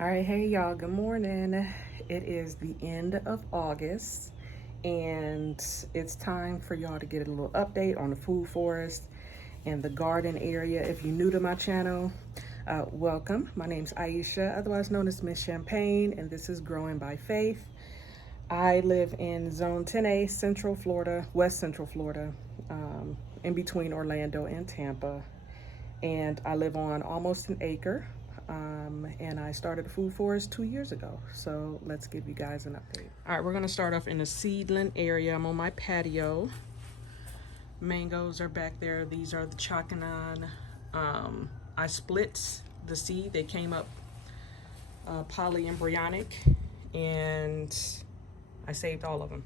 All right, hey y'all, good morning. It is the end of August and it's time for y'all to get a little update on the food forest and the garden area. If you're new to my channel, welcome. My name's Aisha, otherwise known as Miss Champagne, and this is Growing by Faith. I live in Zone 10A, Central Florida, West Central Florida, in between Orlando and Tampa. And I live on almost an acre. And I started a food forest 2 years ago. So let's give you guys an update. All right, we're gonna start off in the seedling area. I'm on my patio. Mangoes are back there. These are the Chocanon. I split the seed. They came up polyembryonic, and I saved all of them.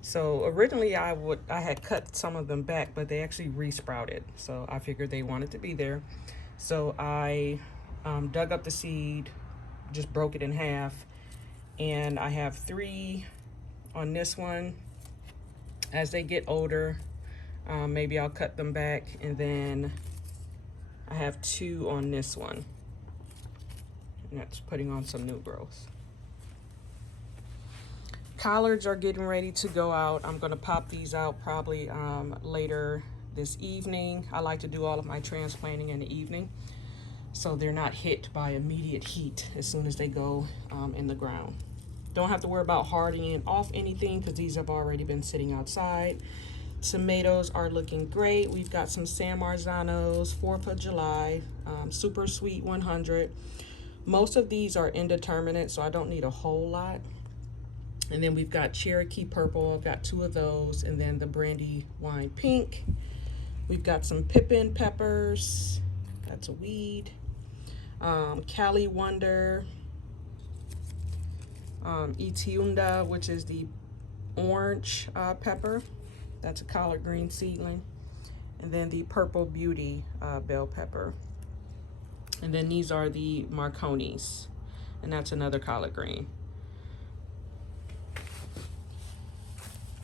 So originally I had cut some of them back, but they actually resprouted. So I figured they wanted to be there. So I dug up the seed, just broke it in half, and I have 3 on this one. As they get older, maybe I'll cut them back, and then I have 2 on this one. And that's putting on some new growth. Collards are getting ready to go out. I'm gonna pop these out probably later this evening. I like to do all of my transplanting in the evening, so they're not hit by immediate heat as soon as they go in the ground. Don't have to worry about hardening off anything because these have already been sitting outside. Tomatoes are looking great. We've got some San Marzanos, 4th of July, Super Sweet 100. Most of these are indeterminate, so I don't need a whole lot. And then we've got Cherokee Purple. I've got 2 of those. And then the Brandywine Pink. We've got some Pippin peppers. That's a weed. Cali Wonder. Itiunda, which is the orange pepper. That's a collard green seedling. And then the Purple Beauty bell pepper. And then these are the Marconis. And that's another collard green.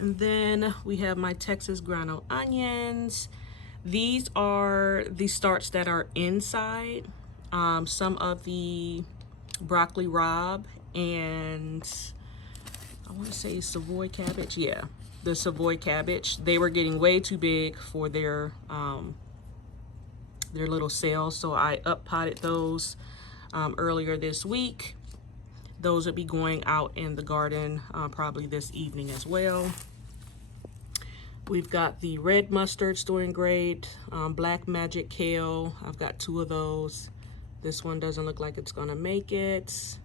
And then we have my Texas grano onions. These are the starts that are inside. Some of the broccoli rabe and I want to say Savoy cabbage. Yeah, the Savoy cabbage. They were getting way too big for their little cells, so I up potted those earlier this week. Those will be going out in the garden probably this evening as well. We've got the red mustards doing great. Black magic kale, I've got 2 of those. This one doesn't look like it's gonna make it.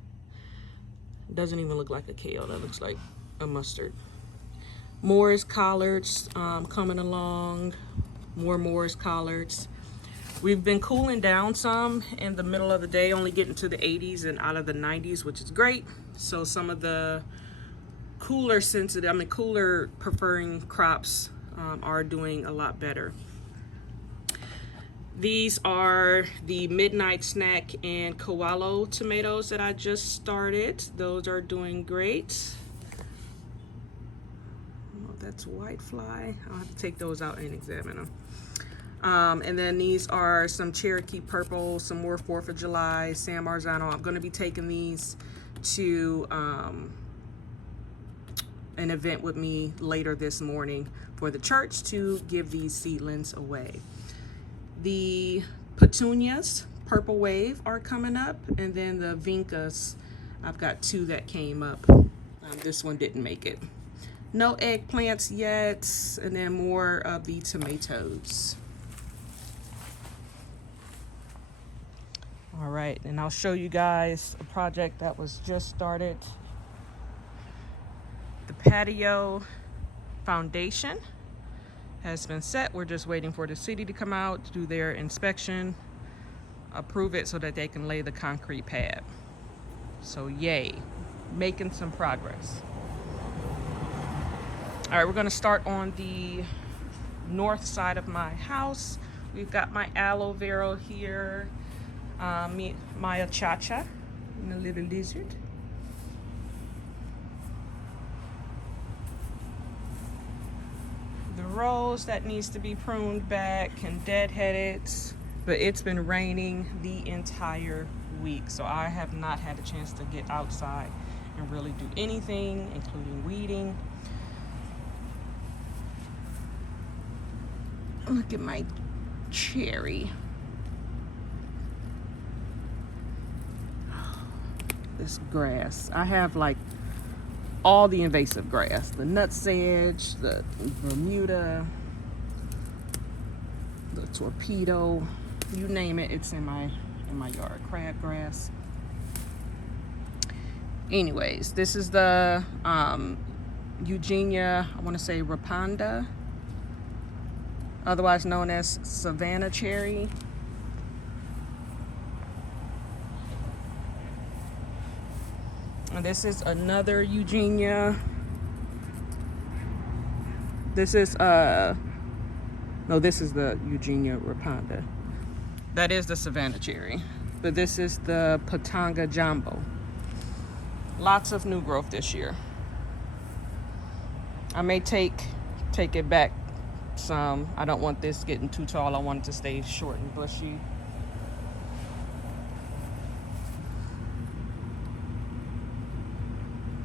Doesn't even look like a kale, that looks like a mustard. Morris collards coming along. More Morris collards. We've been cooling down some in the middle of the day, only getting to the 80s and out of the 90s, which is great. So some of the cooler preferring crops are doing a lot better. These are the Midnight Snack and Koalo tomatoes that I just started. Those are doing great. Oh, that's whitefly. I'll have to take those out and examine them. And then these are some Cherokee Purple, some more 4th of July, San Marzano. I'm going to be taking these to an event with me later this morning for the church to give these seedlings away. The petunias, Purple Wave, are coming up, and then the vincas, I've got 2 that came up. This one didn't make it. No eggplants yet, and then more of the tomatoes. All right, and I'll show you guys a project that was just started. The patio foundation has been set. We're just waiting for the city to come out to do their inspection, approve it so that they can lay the concrete pad. So yay, making some progress. All right, we're gonna start on the north side of my house. We've got my aloe vera here, my achacha, and a little lizard. The rose that needs to be pruned back and deadheaded. but it's been raining the entire week, so I have not had a chance to get outside and really do anything, including weeding. Look at my cherry. This grass. I have like all the invasive grass. The nutsedge, the Bermuda, the torpedo, you name it, it's in my yard. Crabgrass. Anyways, this is the Eugenia, I want to say Rapanda, otherwise known as Savannah cherry. And this is another Eugenia. This is no, this is the Eugenia Rapanda. That is the Savannah cherry. But this is the Patanga Jumbo. Lots of new growth this year. I may take it back some. I don't want this getting too tall. I want it to stay short and bushy.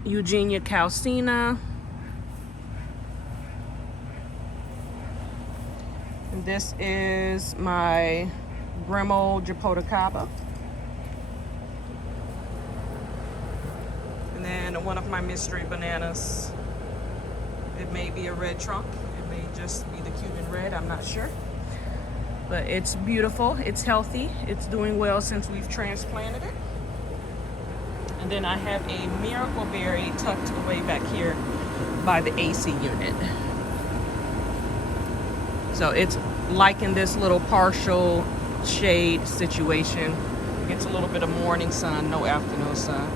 Eugenia Calcina. And this is my Bremo Japodocaba. And then one of my mystery bananas. It may be a red trunk. It may just be the Cuban red. I'm not sure. But it's beautiful. It's healthy. It's doing well since we've transplanted it. And then I have a Miracle Berry tucked away back here by the AC unit. So it's like in this little partial shade situation. Gets a little bit of morning sun, no afternoon sun.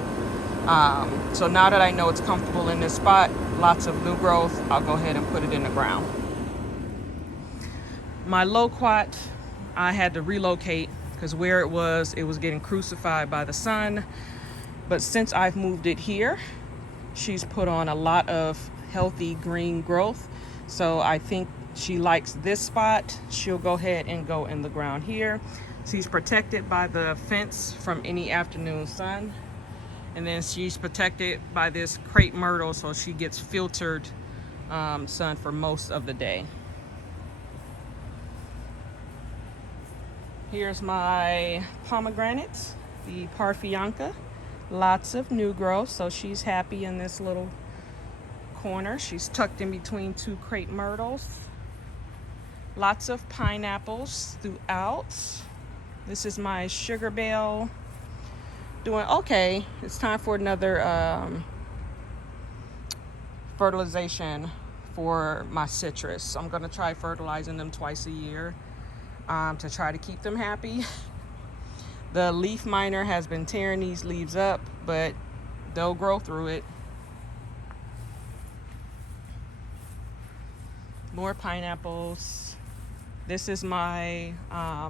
So now that I know it's comfortable in this spot, lots of new growth, I'll go ahead and put it in the ground. My loquat, I had to relocate because where it was getting crucified by the sun. But since I've moved it here, she's put on a lot of healthy green growth. So I think she likes this spot. She'll go ahead and go in the ground here. She's protected by the fence from any afternoon sun. And then she's protected by this crepe myrtle, so she gets filtered sun for most of the day. Here's my pomegranate, the Parfianca. Lots of new growth, so she's happy in this little corner. She's tucked in between two crepe myrtles. Lots of pineapples throughout. This is my sugar bell. Doing okay. It's time for another fertilization for my citrus. I'm gonna try fertilizing them twice a year to try to keep them happy. The leaf miner has been tearing these leaves up, but they'll grow through it. More pineapples. This is my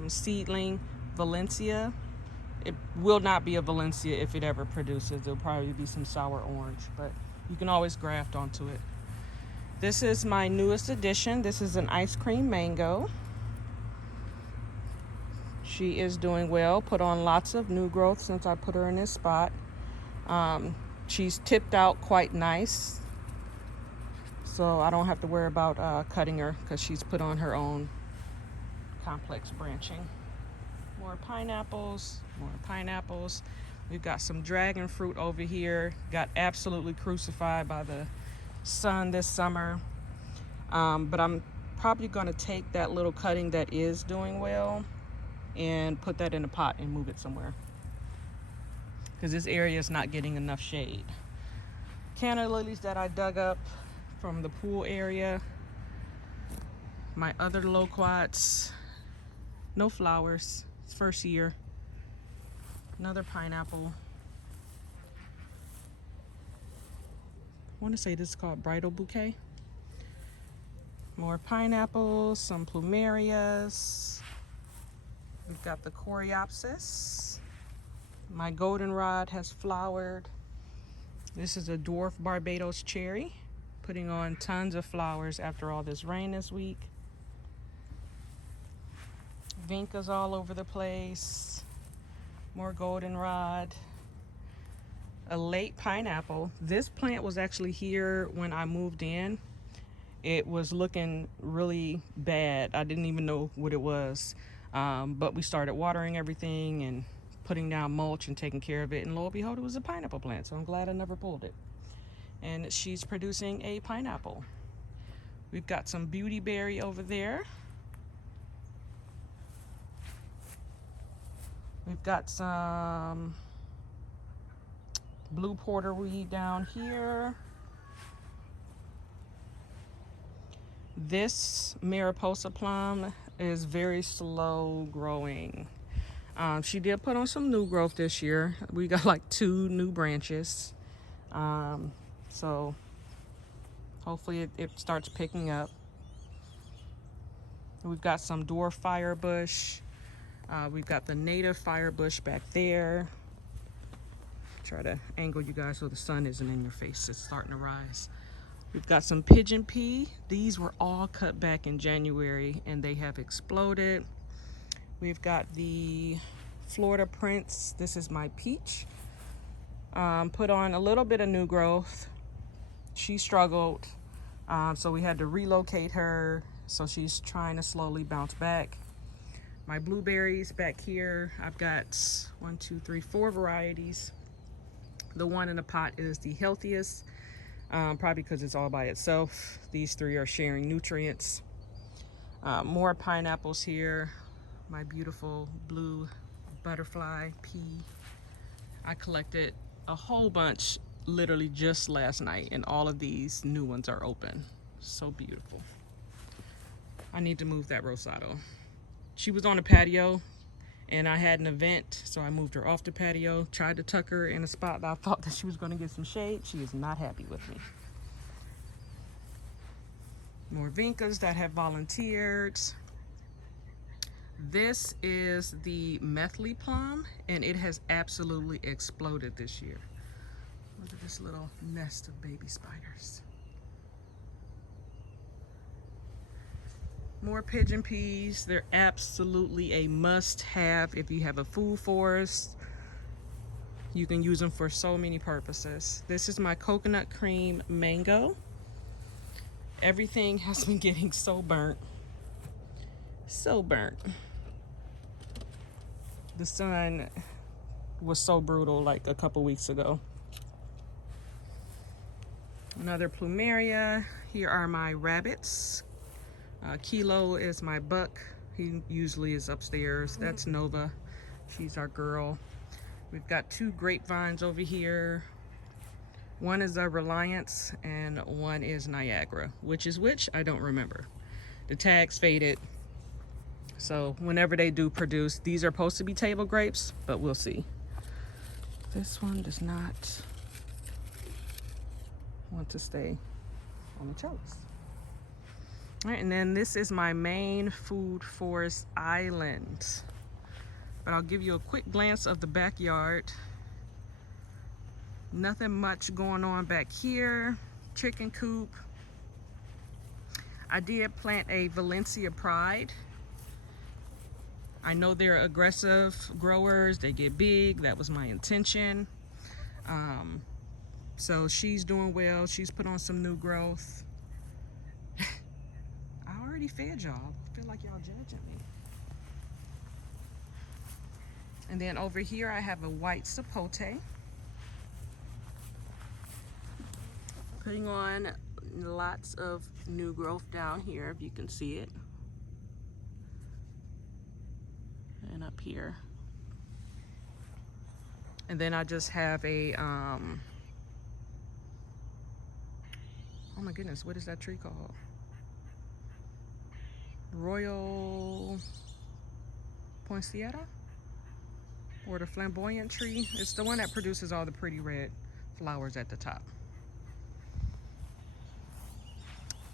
seedling Valencia. It will not be a Valencia if it ever produces. There'll probably be some sour orange, but you can always graft onto it. This is my newest addition. This is an ice cream mango. She is doing well. Put on lots of new growth since I put her in this spot. She's tipped out quite nice, so I don't have to worry about cutting her because she's put on her own complex branching. More pineapples, more pineapples. We've got some dragon fruit over here. Got absolutely crucified by the sun this summer. But I'm probably gonna take that little cutting that is doing well and put that in a pot and move it somewhere, because this area is not getting enough shade. Canna lilies that I dug up from the pool area. My other loquats, no flowers, it's first year. Another pineapple. I want to say this is called Bridal Bouquet. More pineapples, some plumerias. We've got the coreopsis. My goldenrod has flowered. This is a dwarf Barbados cherry, putting on tons of flowers after all this rain this week. vincas all over the place. More goldenrod. A late pineapple. This plant was actually here when I moved in. It was looking really bad. I didn't even know what it was. But we started watering everything and putting down mulch and taking care of it. And lo and behold, it was a pineapple plant. So I'm glad I never pulled it. And she's producing a pineapple. We've got some beautyberry over there. We've got some blue porterweed down here. This Mariposa plum is very slow growing. She did put on some new growth this year. We got like 2 new branches. So hopefully it starts picking up. We've got some dwarf firebush. We've got the native firebush back there. Try to angle you guys so the sun isn't in your face. It's starting to rise. We've got some pigeon pea. These were all cut back in January and they have exploded. We've got the Florida Prince. This is my peach. Put on a little bit of new growth. She struggled, so we had to relocate her. So she's trying to slowly bounce back. My blueberries back here, I've got 1, 2, 3, 4 varieties. The one in the pot is the healthiest, probably because it's all by itself. These 3 are sharing nutrients. More pineapples here. My beautiful blue butterfly pea. I collected a whole bunch literally just last night, and all of these new ones are open. So beautiful. I need to move that Rosado. She was on the patio and I had an event, so I moved her off the patio, tried to tuck her in a spot that I thought that she was going to get some shade. She is not happy with me. More vincas that have volunteered. This is the Methley plum, and it has absolutely exploded this year. Look at this little nest of baby spiders. More pigeon peas. They're absolutely a must-have if you have a food forest. You can use them for so many purposes. This is my coconut cream mango. Everything has been getting so burnt. So burnt. The sun was so brutal like a couple weeks ago. Another plumeria. Here are my rabbits. Kilo is my buck. He usually is upstairs. That's Nova. She's our girl. We've got 2 grapevines over here. One is a Reliance and one is Niagara. Which is which? I don't remember. The tag's faded. So whenever they do produce, these are supposed to be table grapes, but we'll see. This one does not want to stay on the trellis. All right, and then this is my main food forest island. But I'll give you a quick glance of the backyard. Nothing much going on back here. Chicken coop. I did plant a Valencia Pride. I know they're aggressive growers. They get big. That was my intention. So she's doing well. She's put on some new growth. I already fed y'all. I feel like y'all judging me. And then over here I have a white sapote. Putting on lots of new growth down here, if you can see it. And up here. And then I just have a, oh my goodness, what is that tree called? Royal Poinsettia? Or the flamboyant tree? It's the one that produces all the pretty red flowers at the top.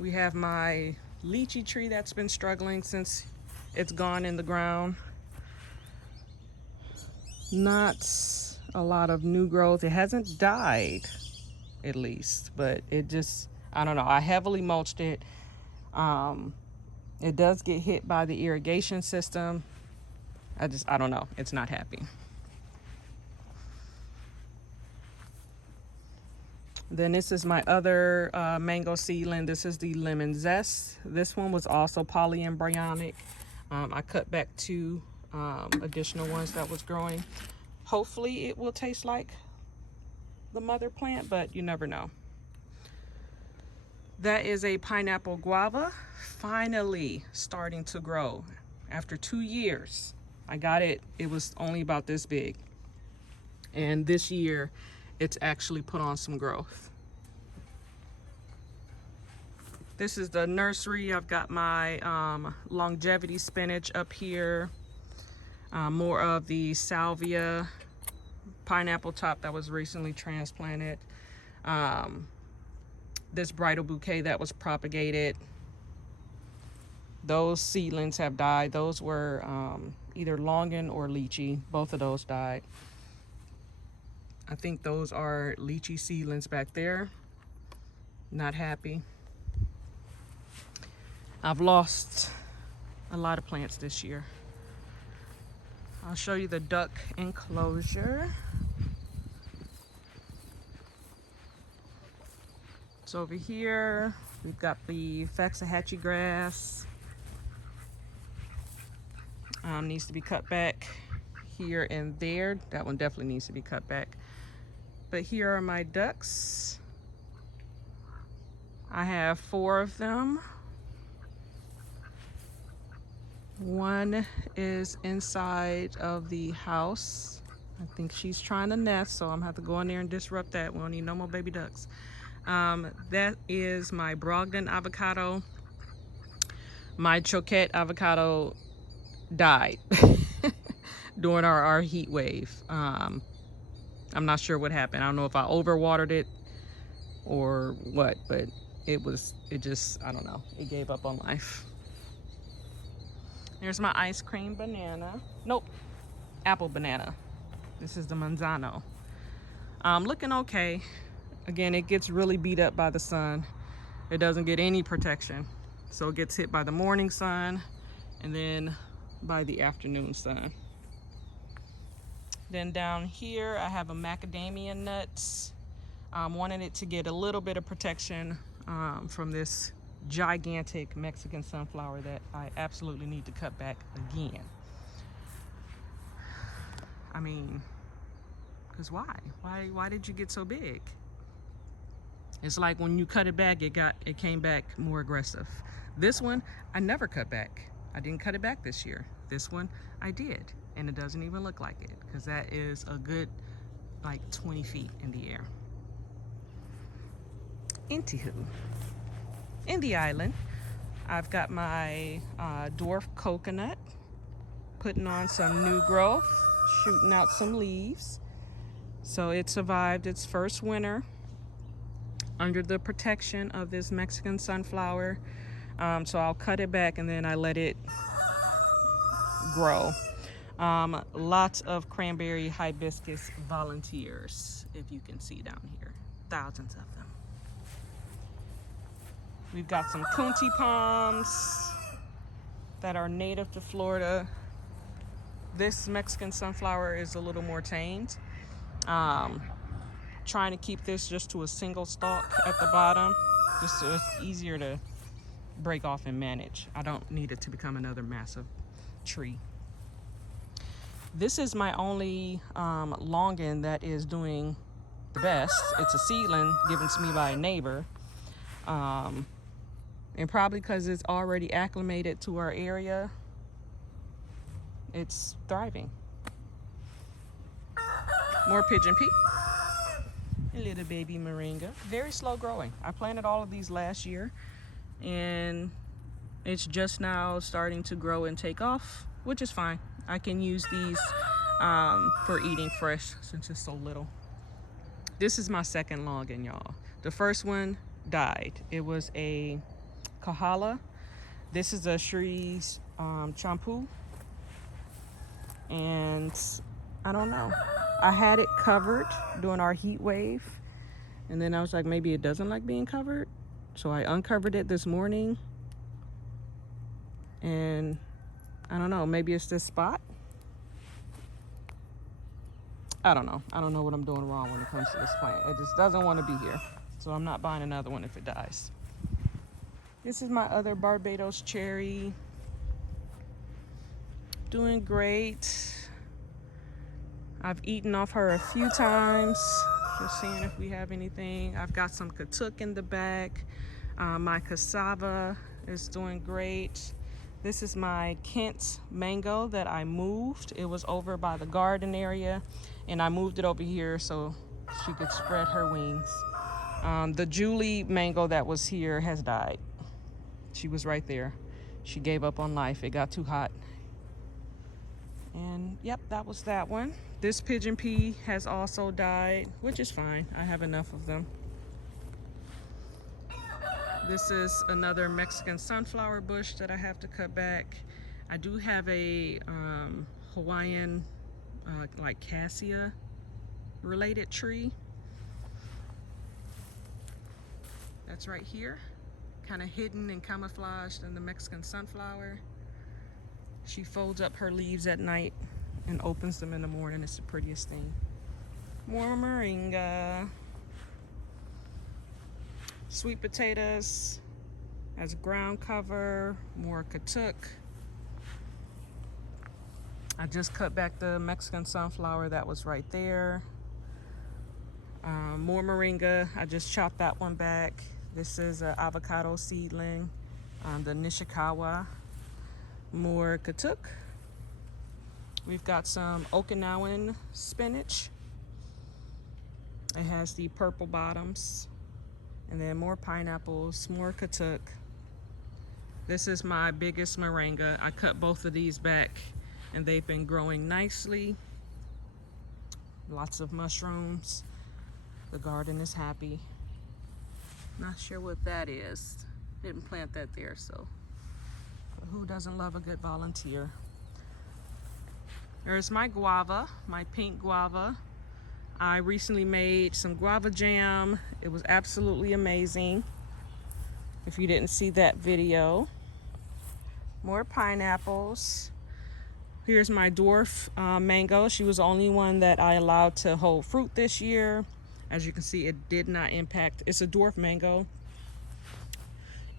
We have my lychee tree that's been struggling since it's gone in the ground. Not a lot of new growth. It hasn't died, at least, but it just, I don't know. I heavily mulched it. It does get hit by the irrigation system. I don't know. It's not happy. Then this is my other mango seedling. This is the lemon zest. This one was also polyembryonic. I cut back 2 additional ones that was growing. Hopefully it will taste like the mother plant, but you never know. That is a pineapple guava, finally starting to grow. After 2 years, I got it. It was only about this big. And this year, it's actually put on some growth. This is the nursery. I've got my longevity spinach up here. More of the salvia pineapple top that was recently transplanted. This bridal bouquet that was propagated. Those seedlings have died. Those were either longan or lychee. Both of those died. I think those are lychee seedlings back there. Not happy. I've lost a lot of plants this year. I'll show you the duck enclosure. So over here, we've got the Waxahachie grass. Needs to be cut back here and there. That one definitely needs to be cut back. But here are my ducks. I have 4 of them. One is inside of the house. I think she's trying to nest, so I'm gonna have to go in there and disrupt that. We don't need no more baby ducks. That is my Brogdon avocado. My Choquette avocado died during our heat wave. I'm not sure what happened. I don't know if I overwatered it or what, but it just, I don't know. It gave up on life. Here's my ice cream banana. Nope, apple banana. This is the Manzano. Looking okay. Again, it gets really beat up by the sun. It doesn't get any protection. So it gets hit by the morning sun and then by the afternoon sun. Then down here, I have a macadamia nuts. Wanted it to get a little bit of protection from this gigantic Mexican sunflower that I absolutely need to cut back again. I mean, because why? Why did you get so big? It's like when you cut it back, it came back more aggressive. This one, I never cut back. I didn't cut it back this year. This one, I did. And it doesn't even look like it, because that is a good, like 20 feet in the air. Anywho, in the island, I've got my dwarf coconut, putting on some new growth, shooting out some leaves. So it survived its first winter under the protection of this Mexican sunflower. So I'll cut it back and then I let it grow. Lots of cranberry hibiscus volunteers, if you can see down here. Thousands of them. We've got some Kunti palms that are native to Florida. This Mexican sunflower is a little more tamed. Trying to keep this just to a single stalk at the bottom, just so it's easier to break off and manage. I don't need it to become another massive tree. This is my only longan that is doing the best. It's a seedling given to me by a neighbor. And probably because it's already acclimated to our area, it's thriving. More pigeon pea. A little baby moringa. Very slow growing. I planted all of these last year and it's just now starting to grow and take off, which is fine. I can use these for eating fresh since it's so little. This is my second longan, y'all. The first one died. It was a Kahala. This is a Sri Champu. And I don't know. I had it covered during our heat wave. And then I was like, maybe it doesn't like being covered. So I uncovered it this morning. And I don't know, maybe it's this spot. I don't know. I don't know what I'm doing wrong when it comes to this plant. It just doesn't want to be here. So I'm not buying another one if it dies. This is my other Barbados cherry. Doing great. I've eaten off her a few times. Just seeing if we have anything. I've got some Katuk in the back. My cassava is doing great. This is my Kent mango that I moved. It was over by the garden area, and I moved it over here so she could spread her wings. The Julie mango that was here has died. She was right there. She gave up on life. It got too hot. And yep, that was that one. This pigeon pea has also died, which is fine. I have enough of them. This is another Mexican sunflower bush that I have to cut back. I do have a Hawaiian like cassia related tree. That's right here, kind of hidden and camouflaged in the Mexican sunflower. She folds up her leaves at night and opens them in the morning. It's the prettiest thing. More moringa. Sweet potatoes as ground cover. More Katuk. I just cut back the Mexican sunflower that was right there. More moringa. I just chopped that one back. This is an avocado seedling. The Nishikawa. More Katuk. We've got some Okinawan spinach. It has the purple bottoms. And then more pineapples, more Katuk. This is my biggest moringa. I cut both of these back and they've been growing nicely. Lots of mushrooms. The garden is happy. Not sure what that is. Didn't plant that there, so. But who doesn't love a good volunteer? There's my guava, my pink guava. I recently made some guava jam. It was absolutely amazing. If you didn't see that video. More pineapples. Here's my dwarf mango. She was the only one that I allowed to hold fruit this year. As you can see, it did not impact. It's a dwarf mango.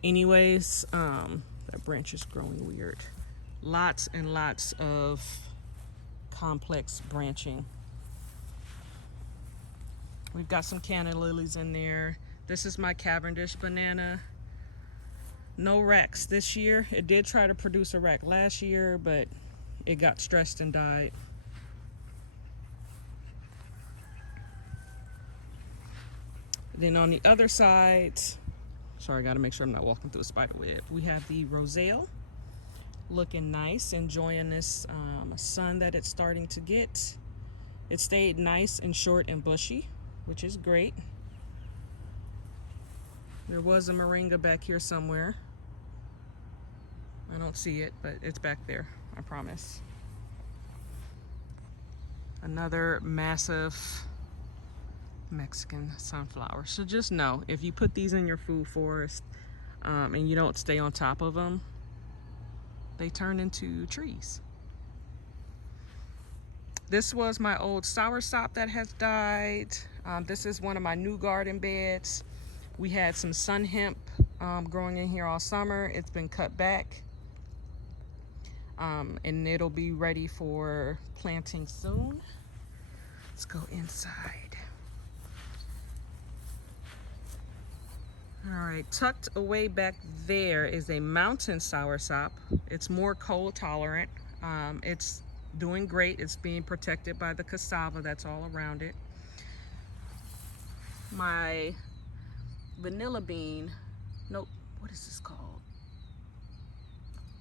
Anyways, that branch is growing weird. Lots and lots of complex branching. We've got some canna lilies in there. This is my Cavendish banana. No racks this year. It did try to produce a rack last year, but it got stressed and died. Then on the other side, sorry, I gotta make sure I'm not walking through a spider web. We have the Roselle, looking nice, enjoying this sun that it's starting to get. It stayed nice and short and bushy, which is great. There was a moringa back here somewhere. I don't see it, but it's back there, I promise. Another massive Mexican sunflower. So just know, if you put these in your food forest and you don't stay on top of them, they turn into trees. This was my old soursop that has died. This is one of my new garden beds. We had some sun hemp growing in here all summer. It's been cut back. And it'll be ready for planting soon. Let's go inside. All right, tucked away back there is a mountain soursop. It's more cold tolerant. It's doing great. It's being protected by the cassava that's all around it. My vanilla bean, nope, what is this called?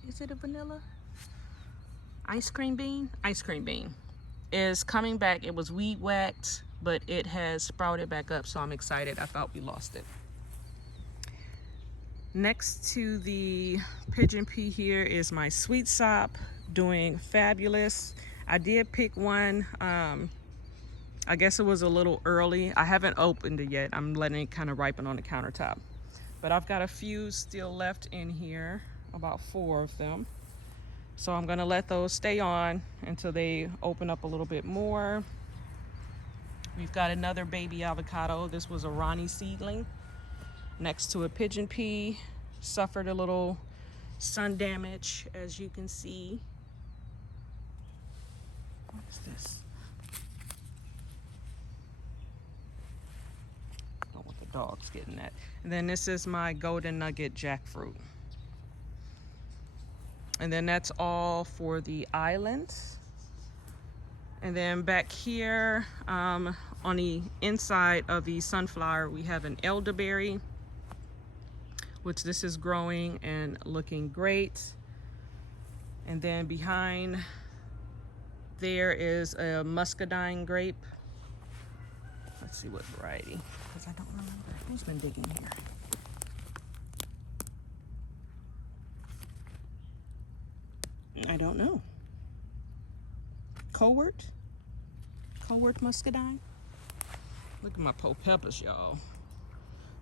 Is it a vanilla? Ice cream bean? Ice cream bean is coming back. It was weed whacked, but it has sprouted back up, so I'm excited. I thought we lost it. Next to the pigeon pea here is my sweet sop, doing fabulous. I did pick one. I guess it was a little early. I haven't opened it yet. I'm letting it kind of ripen on the countertop. But I've got a few still left in here, about 4 of them. So I'm gonna let those stay on until they open up a little bit more. We've got another baby avocado. This was a Ronnie seedling next to a pigeon pea. Suffered a little sun damage, as you can see. What is this? I don't know what the dog's getting at. And then this is my golden nugget jackfruit. And then that's all for the islands. And then back here on the inside of the sunflower, we have an elderberry, which this is growing and looking great. And then behind there is a muscadine grape. Let's see what variety, because I don't remember. Who's been digging here? I don't know. Cowart muscadine. Look at my peppers, y'all.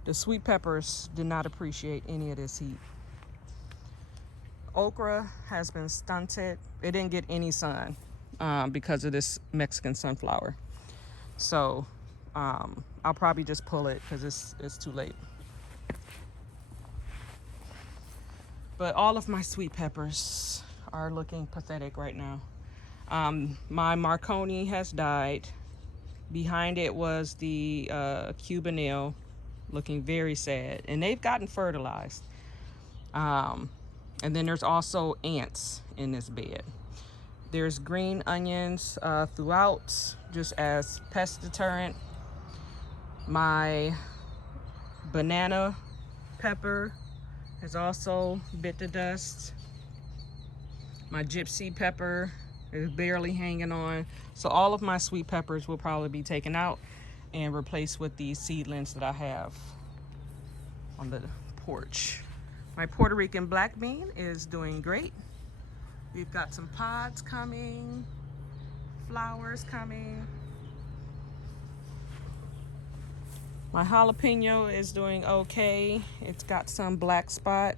The sweet peppers did not appreciate any of this heat. Okra has been stunted. It didn't get any sun because of this Mexican sunflower. So I'll probably just pull it because it's too late. But all of my sweet peppers are looking pathetic right now. My Marconi has died. Behind it was the Cubanelle, looking very sad, and they've gotten fertilized. And then there's also ants in this bed. There's green onions throughout, just as pest deterrent. My banana pepper has also bit the dust. My gypsy pepper is barely hanging on. So all of my sweet peppers will probably be taken out and replaced with these seedlings that I have on the porch. My Puerto Rican black bean is doing great. We've got some pods coming, flowers coming. My jalapeno is doing okay. It's got some black spot.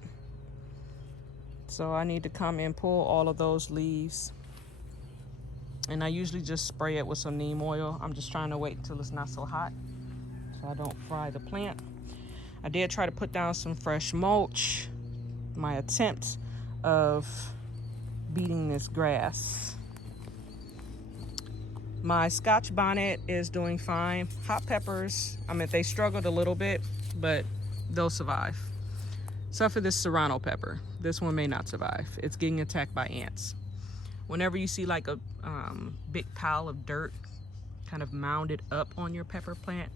So I need to come and pull all of those leaves. And I usually just spray it with some neem oil. I'm just trying to wait until it's not so hot so I don't fry the plant. I did try to put down some fresh mulch. My attempt of beating this grass. My Scotch bonnet is doing fine. Hot peppers, I mean, they struggled a little bit, but they'll survive. Except for this serrano pepper. This one may not survive. It's getting attacked by ants. Whenever you see like a big pile of dirt kind of mounded up on your pepper plant,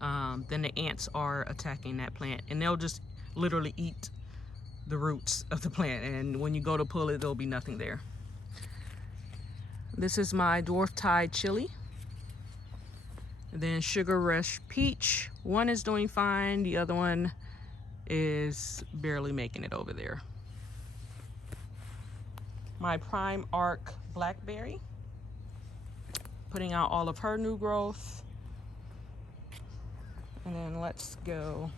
then the ants are attacking that plant, and they'll just literally eat the roots of the plant, and when you go to pull it, there'll be nothing there. This is my dwarf Thai chili. And then Sugar Rush peach. One is doing fine, the other one is barely making it over there. My Prime Arc blackberry, putting out all of her new growth. And then let's go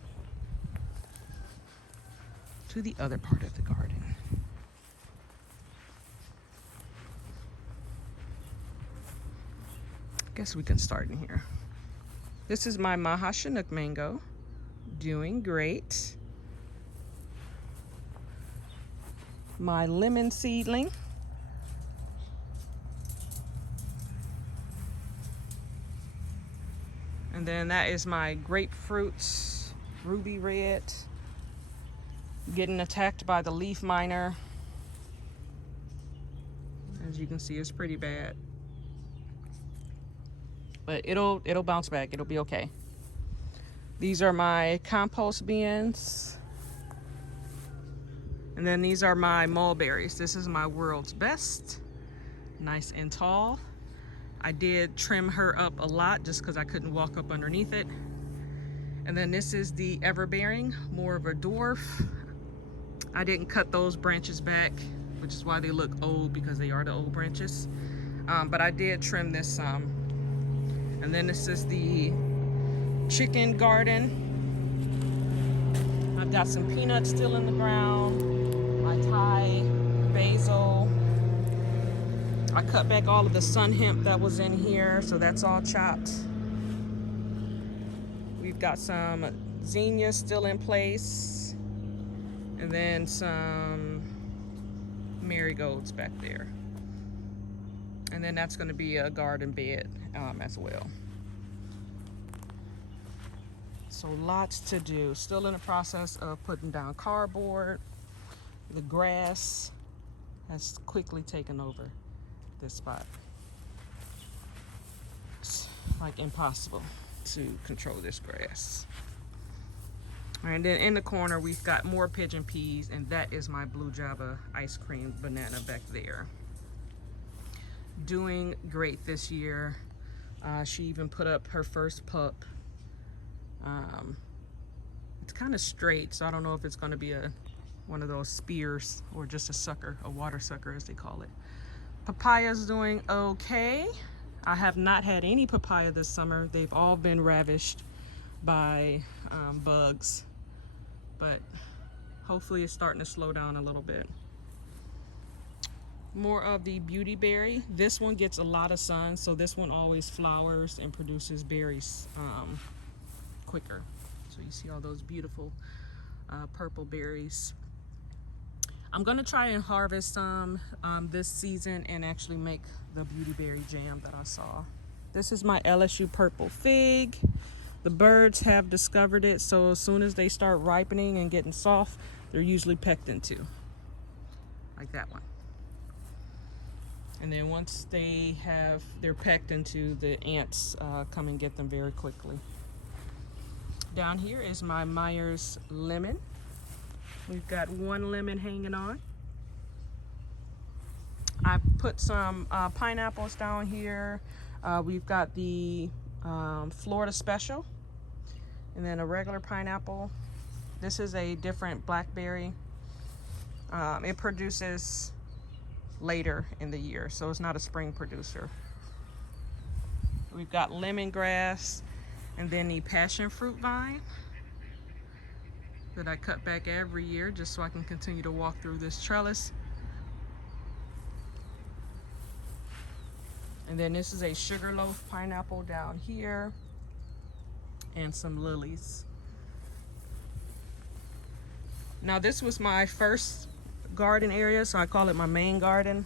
to the other part of the garden. Guess we can start in here. This is my Maha Chinook mango, doing great. My lemon seedling. And then that is my grapefruit, ruby red, getting attacked by the leaf miner. As you can see, it's pretty bad. But it'll bounce back, it'll be okay. These are my compost bins. And then these are my mulberries. This is my World's Best, nice and tall. I did trim her up a lot just because I couldn't walk up underneath it. And then this is the Everbearing, more of a dwarf. I didn't cut those branches back, which is why they look old, because they are the old branches. But I did trim this some. And then this is the chicken garden. I've got some peanuts still in the ground. My Thai basil. I cut back all of the sun hemp that was in here, so that's all chopped. We've got some zinnias still in place, and then some marigolds back there. And then that's going to be a garden bed as well. So lots to do. Still in the process of putting down cardboard. The grass has quickly taken over this spot. It's like impossible to control this grass. All right, and then in the corner we've got more pigeon peas, and that is my blue Java ice cream banana back there. Doing great this year. She even put up her first pup. It's kind of straight, so I don't know if it's going to be one of those spears or just a sucker, a water sucker as they call it. Papaya's doing okay. I have not had any papaya this summer. They've all been ravished by bugs, but hopefully it's starting to slow down a little bit. More of the beauty berry. This one gets a lot of sun, so this one always flowers and produces berries quicker. So you see all those beautiful purple berries. I'm gonna try and harvest some this season and actually make the beauty berry jam that I saw. This is my LSU purple fig. The birds have discovered it, so as soon as they start ripening and getting soft, they're usually pecked into, like that one. And then once they're pecked into, the ants come and get them very quickly. Down here is my Myers lemon. We've got one lemon hanging on. I put some pineapples down here. We've got the Florida Special, and then a regular pineapple. This is a different blackberry. It produces later in the year, so it's not a spring producer. We've got lemongrass, and then the passion fruit vine that I cut back every year just so I can continue to walk through this trellis. And then this is a sugarloaf pineapple down here, and some lilies. Now this was my first garden area, so I call it my main garden.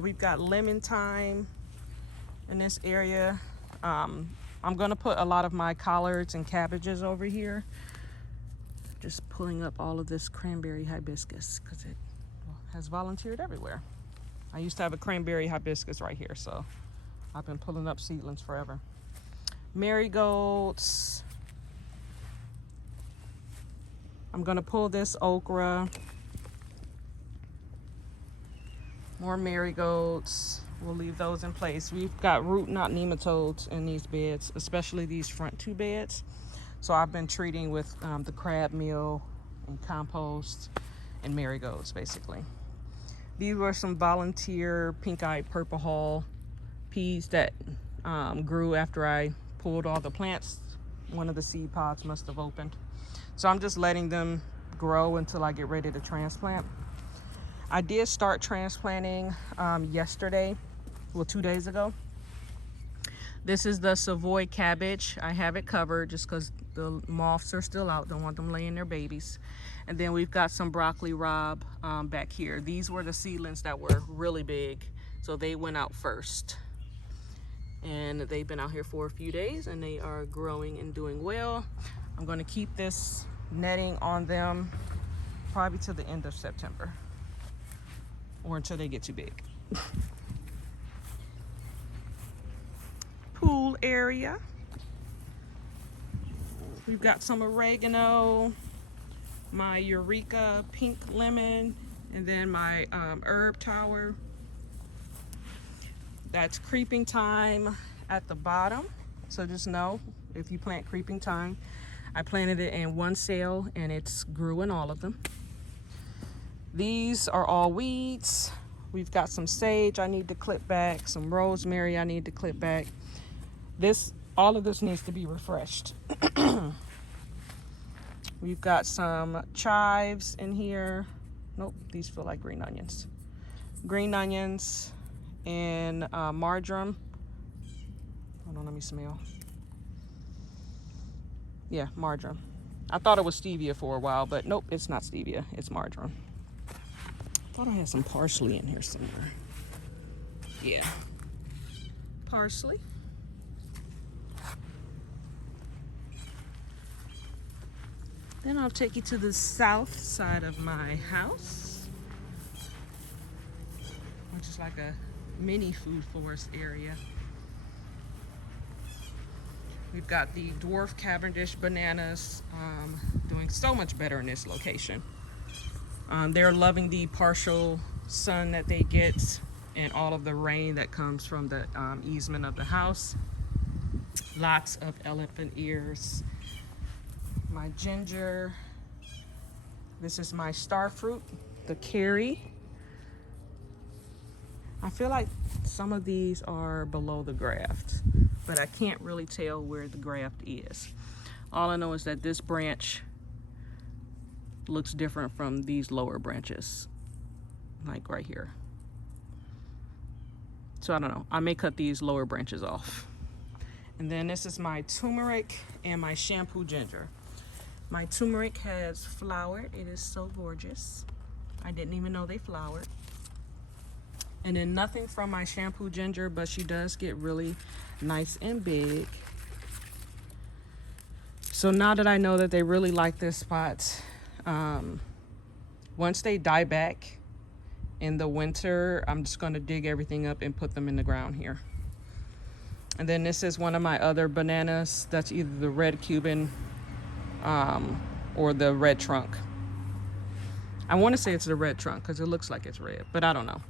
We've got lemon thyme in this area. I'm gonna put a lot of my collards and cabbages over here. Just pulling up all of this cranberry hibiscus because it has volunteered everywhere. I used to have a cranberry hibiscus right here, so I've been pulling up seedlings forever. Marigolds. I'm gonna pull this okra. More marigolds. We'll leave those in place. We've got root knot nematodes in these beds, especially these front two beds. So I've been treating with the crab meal and compost and marigolds, basically. These were some volunteer pink-eyed purple hull peas that grew after I pulled all the plants. One of the seed pods must have opened. So I'm just letting them grow until I get ready to transplant. I did start transplanting yesterday, well, 2 days ago. This is the Savoy cabbage. I have it covered just because the moths are still out. Don't want them laying their babies. And then we've got some broccoli rabe back here. These were the seedlings that were really big, so they went out first. And they've been out here for a few days, and they are growing and doing well. I'm going to keep this netting on them probably to the end of September, or until they get too big. Pool area. We've got some oregano, my Eureka pink lemon, and then my herb tower. That's creeping thyme at the bottom. So just know, if you plant creeping thyme, I planted it in one cell and it's grew in all of them. These are all weeds. We've got some sage I need to clip back, some rosemary I need to clip back. All of this needs to be refreshed. We've got some chives in here. Nope, these feel like green onions. Green onions and marjoram. Hold on, let me smell. Yeah, marjoram. I thought it was stevia for a while, but nope, it's not stevia. It's marjoram. I thought I had some parsley in here somewhere. Yeah, parsley. Then I'll take you to the south side of my house, which is like a mini food forest area. We've got the dwarf Cavendish bananas, doing so much better in this location. They're loving the partial sun that they get and all of the rain that comes from the easement of the house. Lots of elephant ears. My ginger. This is my star fruit, the Kerry. I feel like some of these are below the graft, but I can't really tell where the graft is. All I know is that this branch looks different from these lower branches, like right here. So I don't know. I may cut these lower branches off. And then this is my turmeric and my shampoo ginger. My turmeric has flowered. It is so gorgeous. I didn't even know they flowered. And then nothing from my shampoo ginger, but she does get really nice and big. So now that I know that they really like this spot, once they die back in the winter, I'm just going to dig everything up and put them in the ground here. And then this is one of my other bananas. That's either the red Cuban or the red trunk. I want to say it's the red trunk because it looks like it's red, but I don't know.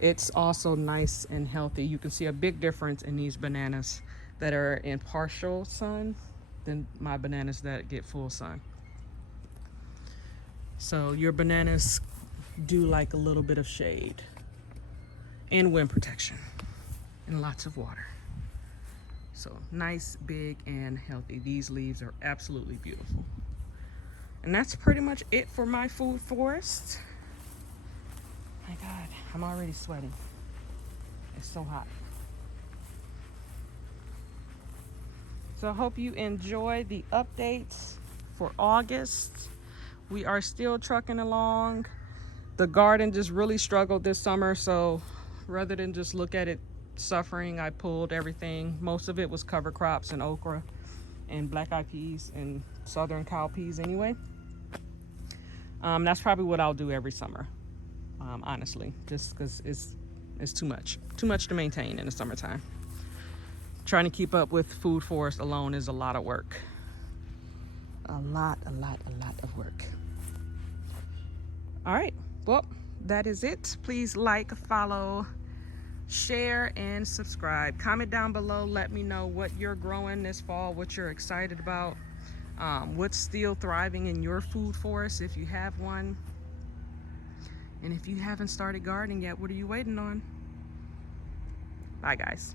It's also nice and healthy. You can see a big difference in these bananas that are in partial sun than my bananas that get full sun. So your bananas do like a little bit of shade and wind protection and lots of water. So nice, big, and healthy. These leaves are absolutely beautiful. And that's pretty much it for my food forest. My God, I'm already sweating. It's so hot. So I hope you enjoy the updates for August. We are still trucking along. The garden just really struggled this summer, so rather than just look at it suffering, I pulled everything. Most of it was cover crops and okra and black-eyed peas and southern cowpeas anyway. That's probably what I'll do every summer, honestly, just because it's too much to maintain in the summertime. Trying to keep up with food forest alone is a lot of work. A lot of work. All right, well, that is it. Please like, follow, share, and subscribe. Comment down below. Let me know what you're growing this fall, what you're excited about, what's still thriving in your food forest if you have one. And if you haven't started gardening yet, what are you waiting on? Bye, guys.